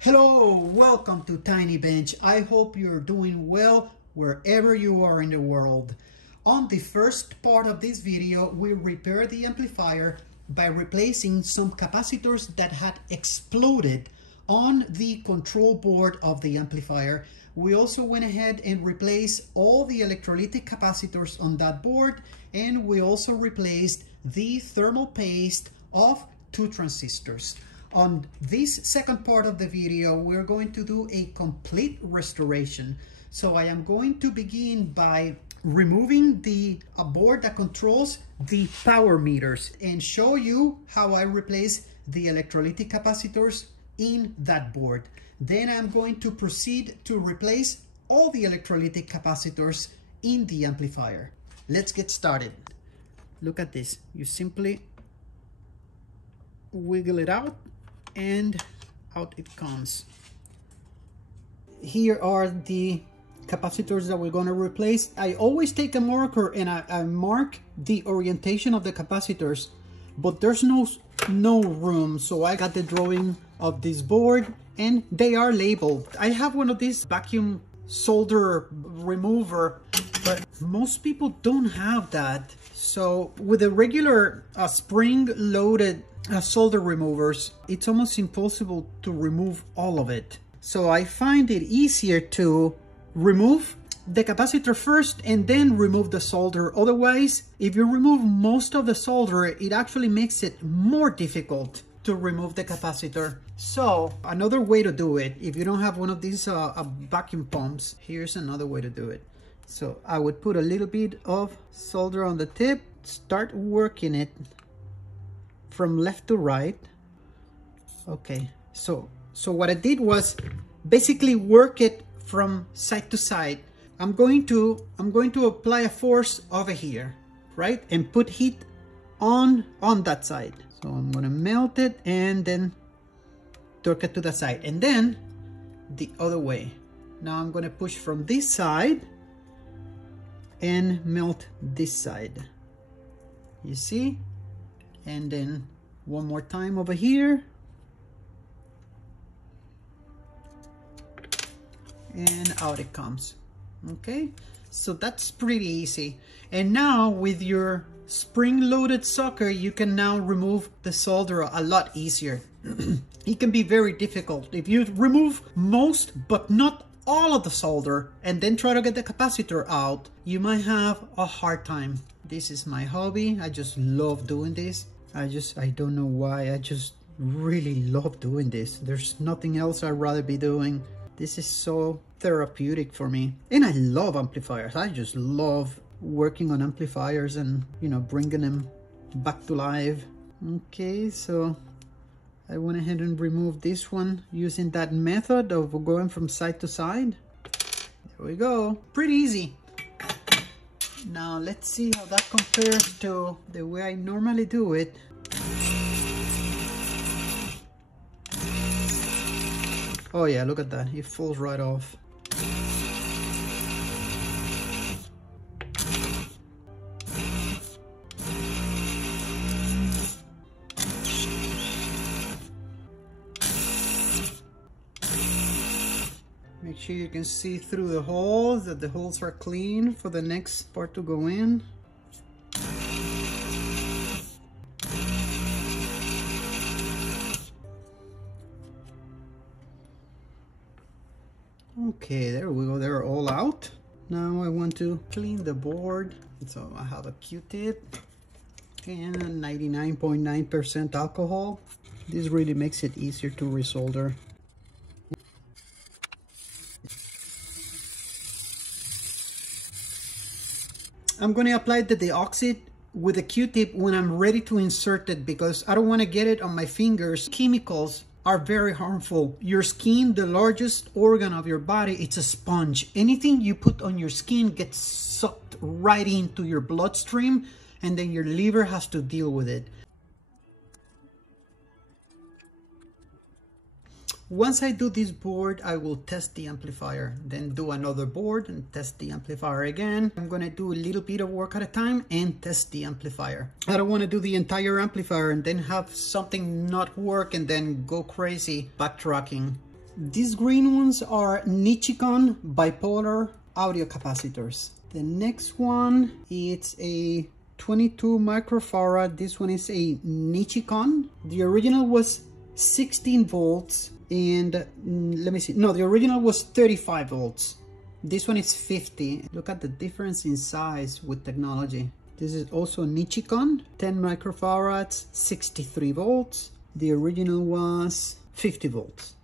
Hello, welcome to Tiny Bench. I hope you're doing well wherever you are in the world. On the first part of this video, we repair the amplifier by replacing some capacitors that had exploded on the control board of the amplifier. We also went ahead and replaced all the electrolytic capacitors on that board, and we also replaced the thermal paste of 2 transistors. On this second part of the video, we're going to do a complete restoration. So I am going to begin by removing the board that controls the power meters and show you how I replace the electrolytic capacitors in that board. Then I'm going to proceed to replace all the electrolytic capacitors in the amplifier. Let's get started. Look at this. You simply wiggle it out and out it comes. Here are the capacitors that we're going to replace. I always take a marker and I mark the orientation of the capacitors, but there's no room, so I got the drawing of this board and they are labeled. I have one of these vacuum solder remover, but most people don't have that. So with a regular spring-loaded solder removers, it's almost impossible to remove all of it. So I find it easier to remove the capacitor first and then remove the solder. Otherwise, if you remove most of the solder, it actually makes it more difficult to remove the capacitor. So another way to do it, if you don't have one of these vacuum pumps, here's another way to do it. So I would put a little bit of solder on the tip, start working it from left to right. Okay, so what I did was basically work it from side to side. I'm going to apply a force over here, right, and put heat on that side. So I'm gonna melt it and then torque it to the side, and then the other way. Now I'm gonna push from this side and melt this side. You see? And then one more time over here. And out it comes. Okay, so that's pretty easy. And now with your spring-loaded socket, you can now remove the solder a lot easier. It can be very difficult. If you remove most but not all of the solder and then try to get the capacitor out, you might have a hard time. This is my hobby. I just love doing this. I don't know why. I just really love doing this. There's nothing else I'd rather be doing. This is so therapeutic for me. And I love amplifiers. I just love working on amplifiers and, you know, bringing them back to life. Okay, so I went ahead and removed this one using that method of going from side to side. There we go. Pretty easy. Now let's see how that compares to the way I normally do it. Oh yeah, look at that. It falls right off. Make sure you can see through the holes, that the holes are clean for the next part to go in. Okay, there we go, they're all out. Now I want to clean the board. So I have a Q-tip and 99.9% alcohol. This really makes it easier to resolder. I'm going to apply the deoxit with a Q-tip when I'm ready to insert it, because I don't want to get it on my fingers. Chemicals are very harmful. Your skin, the largest organ of your body, it's a sponge. Anything you put on your skin gets sucked right into your bloodstream, and then your liver has to deal with it. Once I do this board, I will test the amplifier, then do another board and test the amplifier again. I'm gonna do a little bit of work at a time and test the amplifier. I don't wanna do the entire amplifier and then have something not work and then go crazy backtracking. These green ones are Nichicon bipolar audio capacitors. The next one, it's a 22 microfarad. This one is a Nichicon. The original was 16 volts and let me see. No, the original was 35 volts. This one is 50. Look at the difference in size with technology. This is also Nichicon, 10 microfarads, 63 volts. The original was 50 volts.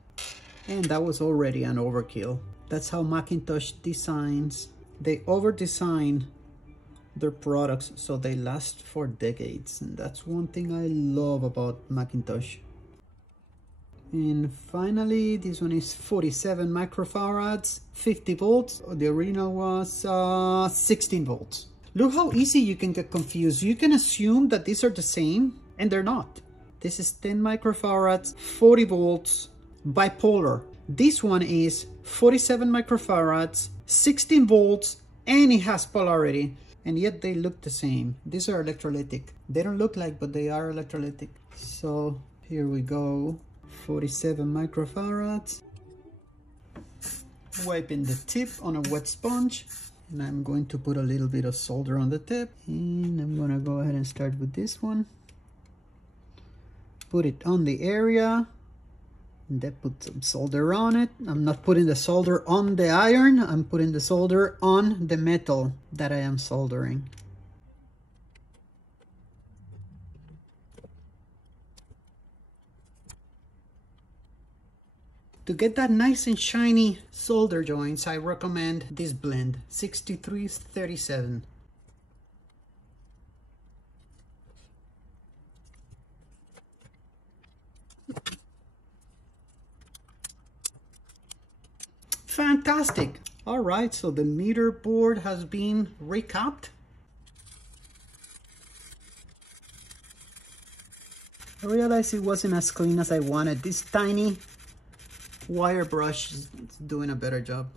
And that was already an overkill. That's how Mcintosh designs. They over-design their products so they last for decades. And that's one thing I love about Mcintosh. And finally, this one is 47 microfarads, 50 volts. The original was 16 volts. Look how easy you can get confused. You can assume that these are the same, and they're not. This is 10 microfarads, 40 volts, bipolar. This one is 47 microfarads, 16 volts, and it has polarity. And yet they look the same. These are electrolytic. They don't look like, but they are electrolytic. So here we go. 47 microfarads. Wiping the tip on a wet sponge, and I'm going to put a little bit of solder on the tip, and I'm gonna go ahead and start with this one. Put it on the area, and then put some solder on it. I'm not putting the solder on the iron, I'm putting the solder on the metal that I am soldering. To get that nice and shiny solder joints, I recommend this blend, 6337. Fantastic! All right, so the meter board has been recapped. I realized it wasn't as clean as I wanted. This tiny wire brush is doing a better job.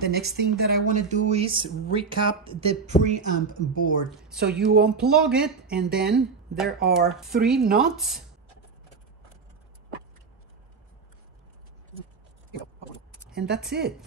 The next thing that I want to do is recap the preamp board. So you unplug it, and then there are 3 nuts. And that's it.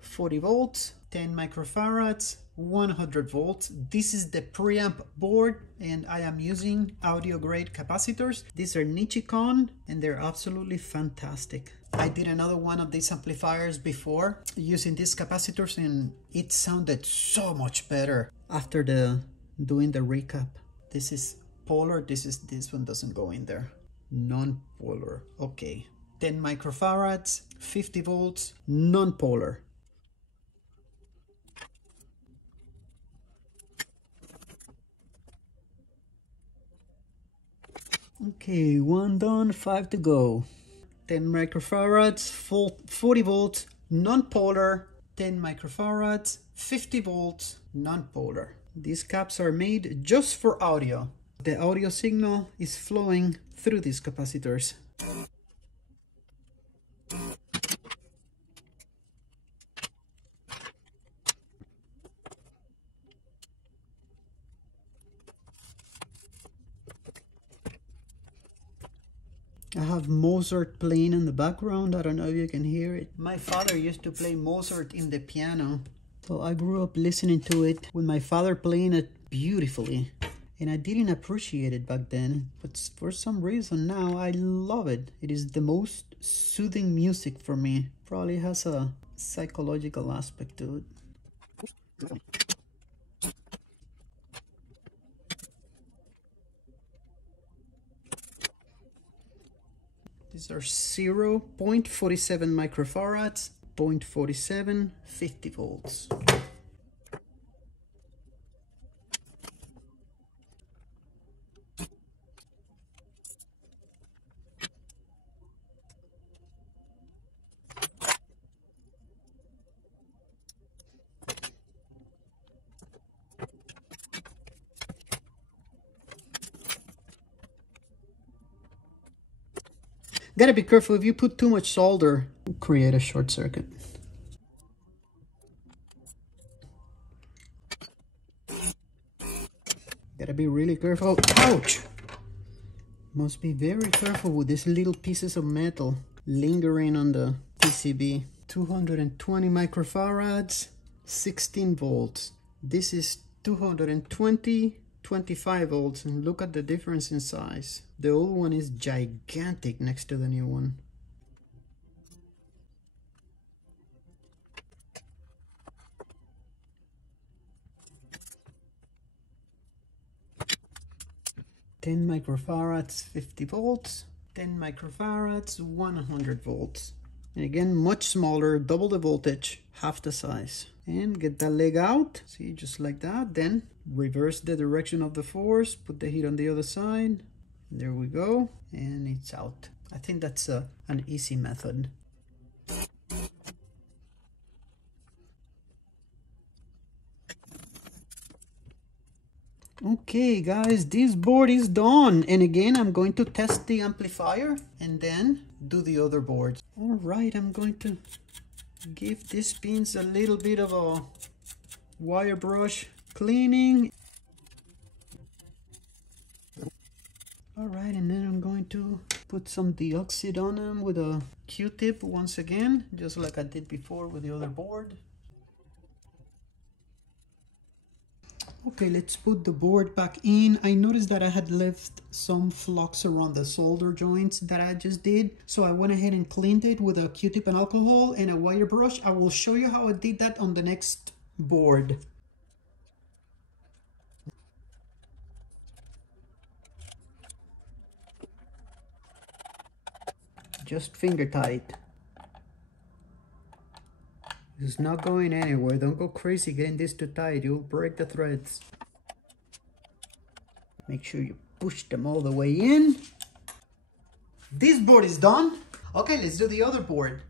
40 volts, 10 microfarads, 100 volts. This is the preamp board, and I am using audio grade capacitors. These are Nichicon, and they're absolutely fantastic. I did another one of these amplifiers before using these capacitors, and it sounded so much better after doing the recap. This is polar, this one doesn't go in there. Non-polar, okay. 10 microfarads, 50 volts, non-polar. Okay, 1 done, 5 to go. 10 microfarads, 40 volts, non-polar, 10 microfarads, 50 volts, non-polar. These caps are made just for audio. The audio signal is flowing through these capacitors. I have Mozart playing in the background. I don't know if you can hear it. My father used to play Mozart in the piano, so I grew up listening to it with my father playing it beautifully. And I didn't appreciate it back then, but for some reason now I love it. It is the most soothing music for me. Probably has a psychological aspect to it. These are 0.47 microfarads, 0.47, 50 volts. Gotta be careful. If you put too much solder, create a short circuit. Gotta be really careful. Ouch! Must be very careful with these little pieces of metal lingering on the PCB. 220 microfarads, 16 volts. This is 220, 25 volts, and look at the difference in size. The old one is gigantic next to the new one. Ten microfarads, 50 volts. 10 microfarads, 100 volts. And again, much smaller, double the voltage, half the size. And get that leg out, see, just like that. Then reverse the direction of the force, put the heat on the other side. There we go, and it's out. I think that's an easy method. Okay guys, this board is done, and again I'm going to test the amplifier and then do the other boards. All right, I'm going to give these pins a little bit of a wire brush cleaning. All right, and then I'm going to put some deoxide on them with a Q-tip once again, just like I did before with the other board. Okay, let's put the board back in. I noticed that I had left some flux around the solder joints that I just did. So I went ahead and cleaned it with a Q-tip and alcohol and a wire brush. I will show you how I did that on the next board. Just finger tight. It's not going anywhere. Don't go crazy getting this too tight. You'll break the threads. Make sure you push them all the way in. This board is done. Okay, let's do the other board.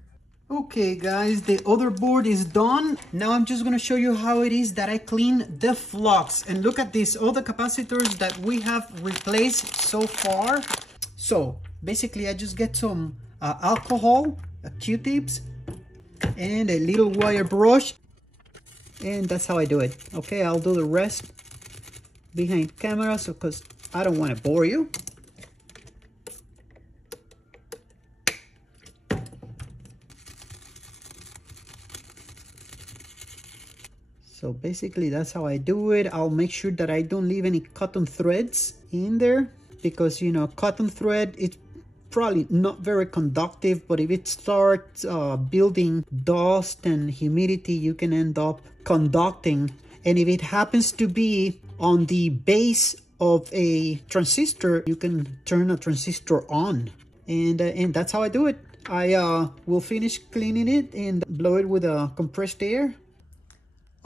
Okay guys, the other board is done. Now I'm just gonna show you how it is that I clean the flux. And look at this, all the capacitors that we have replaced so far. So basically I just get some alcohol, Q-tips, and a little wire brush, and that's how I do it. Okay, I'll do the rest behind camera, so because I don't want to bore you. So basically that's how I do it. I'll make sure that I don't leave any cotton threads in there, because you know, cotton thread, it's probably not very conductive, but if it starts building dust and humidity, you can end up conducting. And if it happens to be on the base of a transistor, you can turn a transistor on. And that's how I do it. I will finish cleaning it and blow it with a compressed air.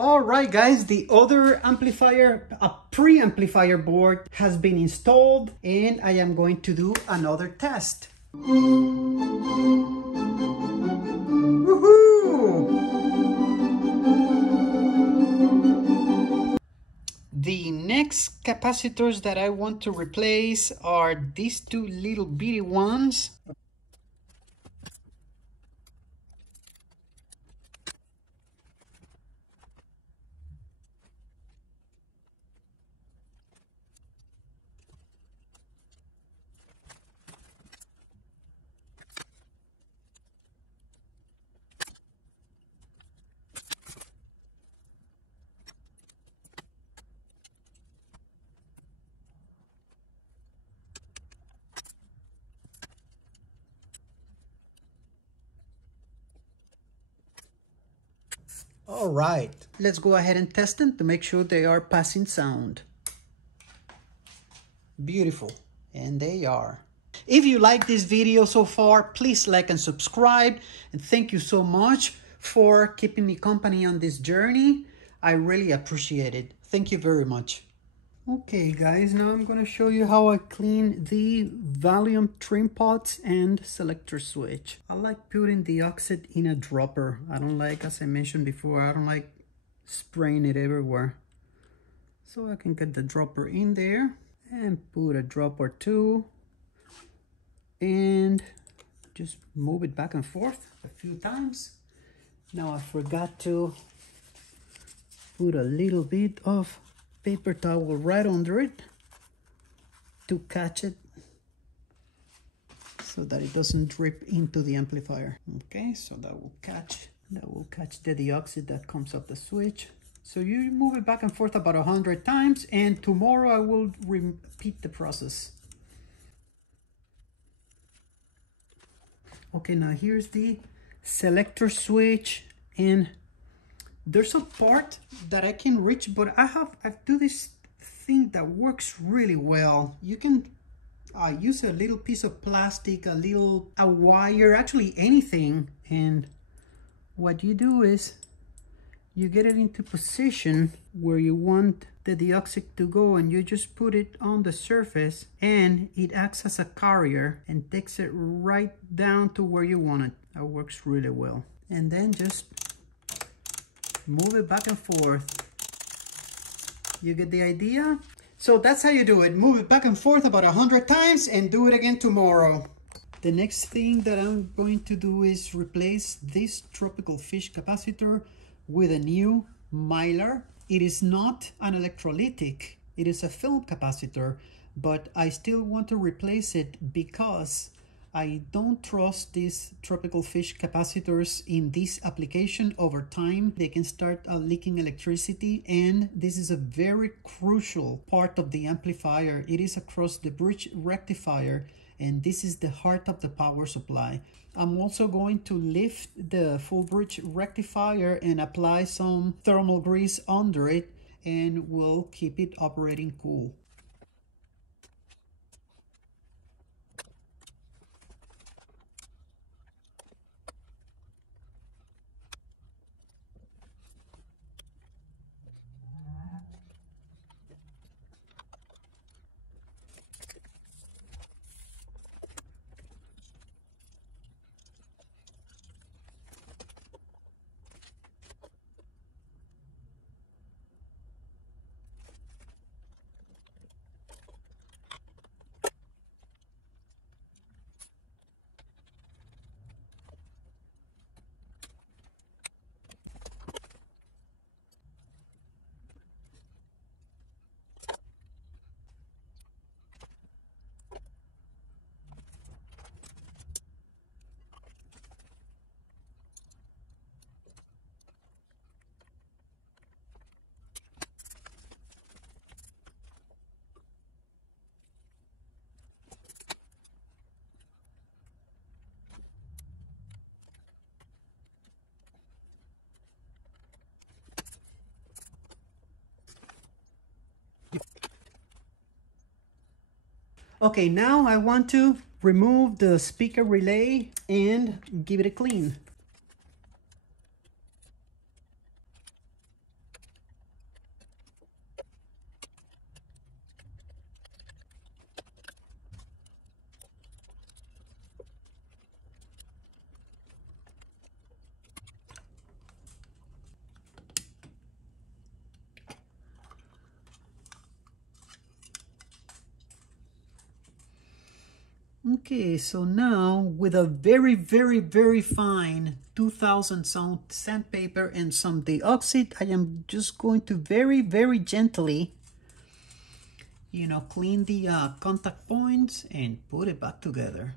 All right guys, the other amplifier, a pre-amplifier board, has been installed, and I am going to do another test. Woohoo! The next capacitors that I want to replace are these two little bitty ones. All right, let's go ahead and test them to make sure they are passing sound. Beautiful, and they are. If you like this video so far, please like and subscribe, and thank you so much for keeping me company on this journey. I really appreciate it. Thank you very much. Okay guys, now I'm going to show you how I clean the volume trim pots and selector switch. I like putting the oxide in a dropper. I don't like, as I mentioned before, I don't like spraying it everywhere. So I can get the dropper in there and put a drop or two and just move it back and forth a few times. Now I forgot to put a little bit of paper towel right under it to catch it so that it doesn't drip into the amplifier. Okay, so that will catch the deoxide that comes off the switch. So you move it back and forth about 100 times, and tomorrow I will repeat the process. Okay, now here's the selector switch, and there's a part that I can reach, but I do this thing that works really well. You can use a little piece of plastic, a wire, actually anything, and what you do is you get it into position where you want the deoxide to go, and you just put it on the surface, and it acts as a carrier and takes it right down to where you want it. That works really well. And then just move it back and forth. You get the idea? So that's how you do it. Move it back and forth about 100 times and do it again tomorrow. The next thing that I'm going to do is replace this tropical fish capacitor with a new Mylar. It is not an electrolytic, it is a film capacitor, but I still want to replace it because I don't trust these tropical fish capacitors in this application. Over time they can start leaking electricity, and this is a very crucial part of the amplifier. It is a cross the bridge rectifier, and this is the heart of the power supply. I'm also going to lift the full bridge rectifier and apply some thermal grease under it, and we'll keep it operating cool. Okay, now I want to remove the speaker relay and give it a clean. Okay, so now with a very fine 2000 sound sandpaper and some deoxide, I am just going to very gently, clean the contact points and put it back together.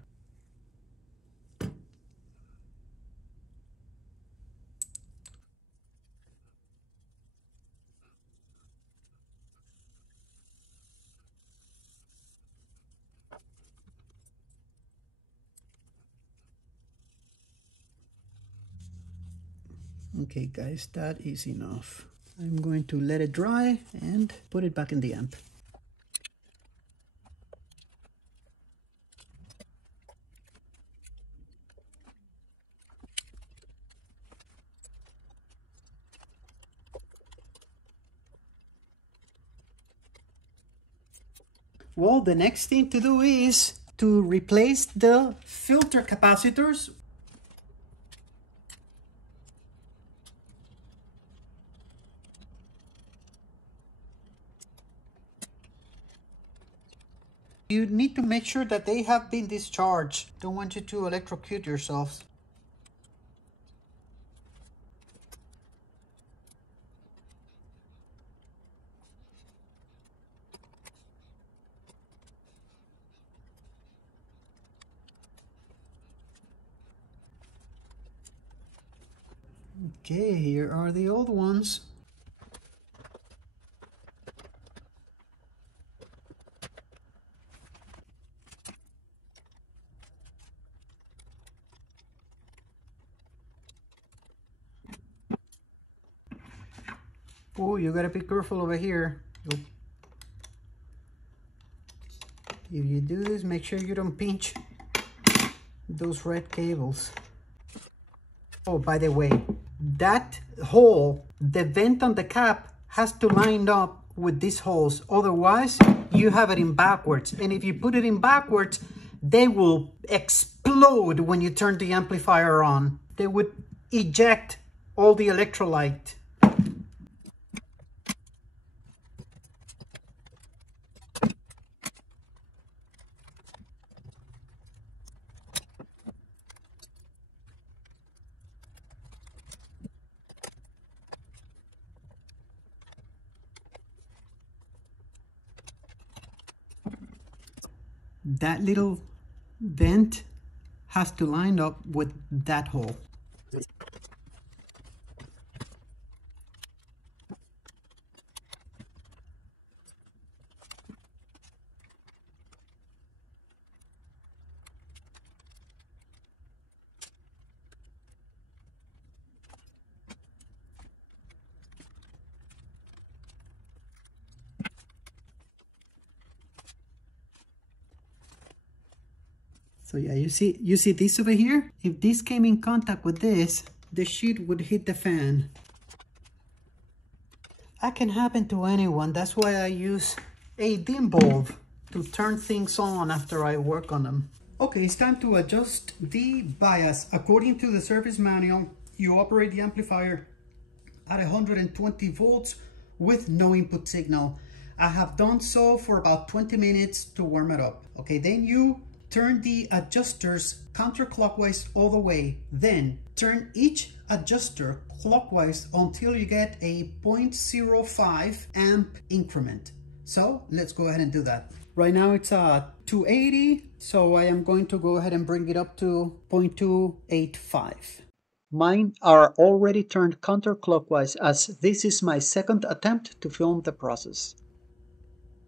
Okay guys, that is enough. I'm going to let it dry and put it back in the amp. Well, the next thing to do is to replace the filter capacitors. You need to make sure that they have been discharged. Don't want you to electrocute yourselves. Okay, here are the old ones. Oh, you gotta be careful over here. Oop. If you do this, make sure you don't pinch those red cables. Oh, by the way, that hole, the vent on the cap has to line up with these holes. Otherwise, you have it in backwards. And if you put it in backwards, they will explode when you turn the amplifier on. They would eject all the electrolyte. That little vent has to line up with that hole. So yeah, you see this over here? If this came in contact with this, the sheet would hit the fan. That can happen to anyone. That's why I use a dim bulb to turn things on after I work on them. Okay, it's time to adjust the bias. According to the service manual, you operate the amplifier at 120 volts with no input signal. I have done so for about 20 minutes to warm it up. Okay, then you turn the adjusters counterclockwise all the way. Then turn each adjuster clockwise until you get a 0.05 amp increment. So let's go ahead and do that. Right now it's 280, so I am going to go ahead and bring it up to 0.285. Mine are already turned counterclockwise, as this is my second attempt to film the process.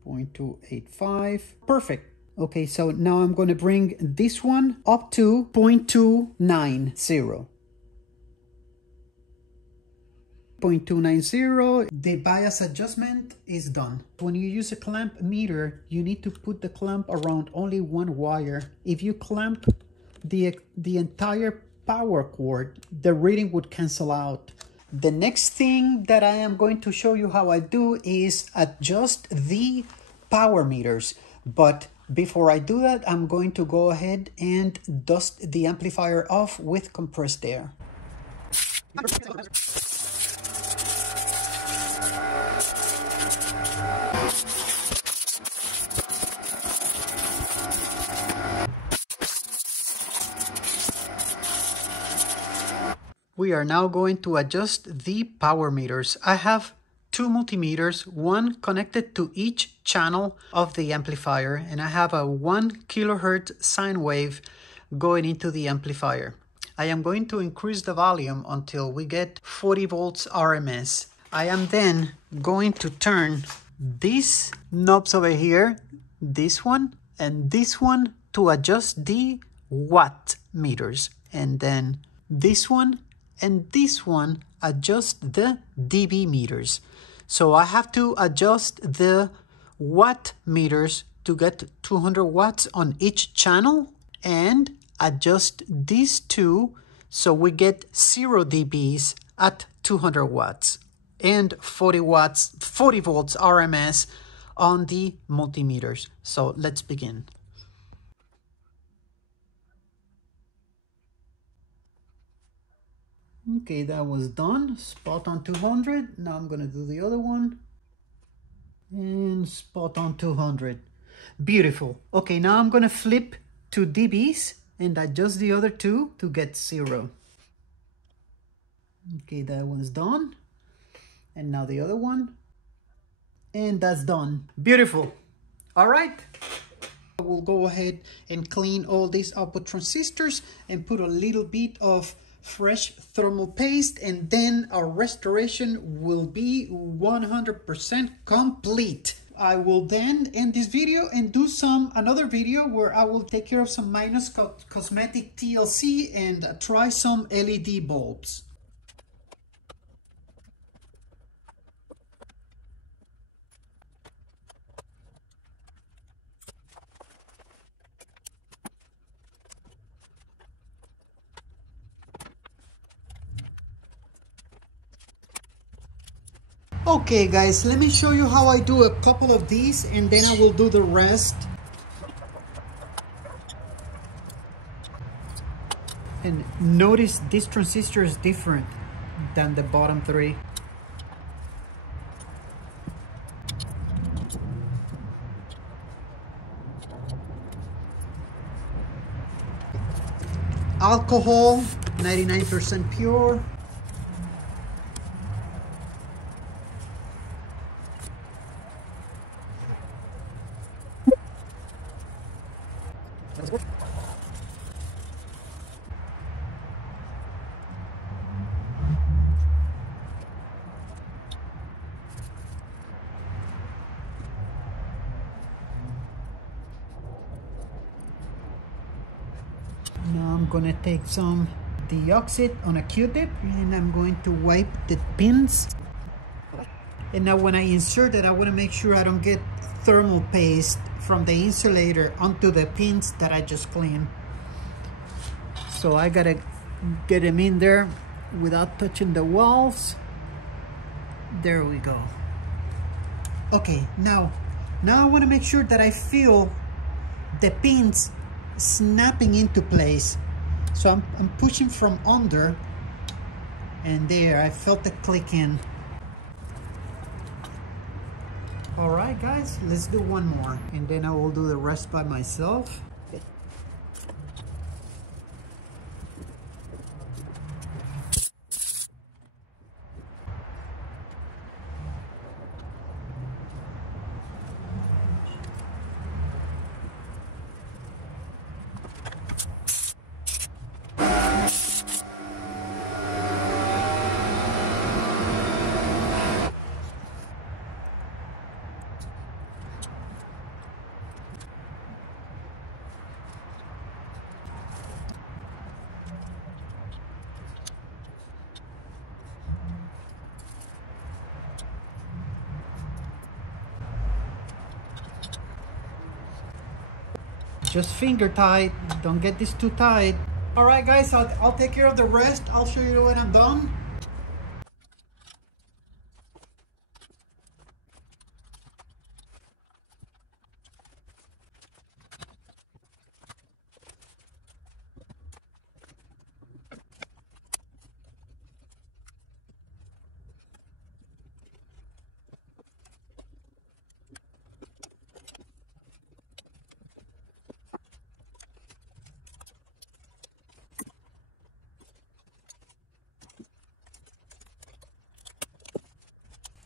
0.285, perfect. Okay, so now I'm going to bring this one up to 0.290. 0.290, the bias adjustment is done. When you use a clamp meter, you need to put the clamp around only one wire. If you clamp the entire power cord, the reading would cancel out. The next thing that I am going to show you how I do is adjust the power meters. But before I do that, I'm going to go ahead and dust the amplifier off with compressed air. We are now going to adjust the power meters. I have two multimeters, one connected to each channel of the amplifier, and I have a 1 kilohertz sine wave going into the amplifier. I am going to increase the volume until we get 40 volts RMS. I am then going to turn these knobs over here, this one and this one, to adjust the watt meters, and then this one and this one adjust the dB meters. So I have to adjust the watt meters to get 200 watts on each channel, and adjust these two so we get 0 dBs at 200 watts and 40 volts RMS on the multimeters. So let's begin. Okay, that was done. Spot on 200. Now I'm going to do the other one. And spot on 200. Beautiful. Okay, now I'm gonna flip to dBs and adjust the other two to get 0. Okay, that one's done. And now the other one. And that's done. Beautiful. All right. We'll go ahead and clean all these output transistors and put a little bit of fresh thermal paste, and then our restoration will be 100% complete. I will then end this video and do another video where I will take care of some minus cosmetic TLC and try some LED bulbs. Okay guys, let me show you how I do a couple of these and then I will do the rest. And notice this transistor is different than the bottom three. Alcohol, 99% pure. Now I'm gonna take some deoxit on a Q-tip and I'm going to wipe the pins. And now when I insert it, I want to make sure I don't get thermal paste from the insulator onto the pins that I just cleaned. So I gotta get them in there without touching the walls. There we go. Okay, now I want to make sure that I feel the pins snapping into place. So I'm pushing from under, and there I felt the click in. All right guys, let's do one more and then I will do the rest by myself. Just finger tight, don't get this too tight. All right guys, I'll take care of the rest. I'll show you when I'm done.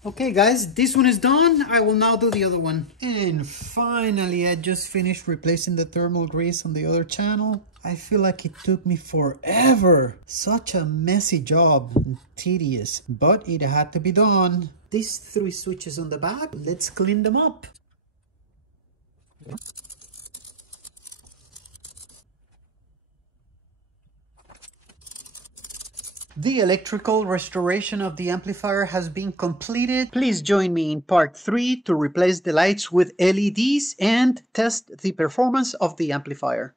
Okay guys, this one is done. I will now do the other one. And finally, I just finished replacing the thermal grease on the other channel. I feel like it took me forever. Such a messy job and tedious, but it had to be done. These three switches on the back, let's clean them up. The electrical restoration of the amplifier has been completed. Please join me in part 3 to replace the lights with LEDs and test the performance of the amplifier.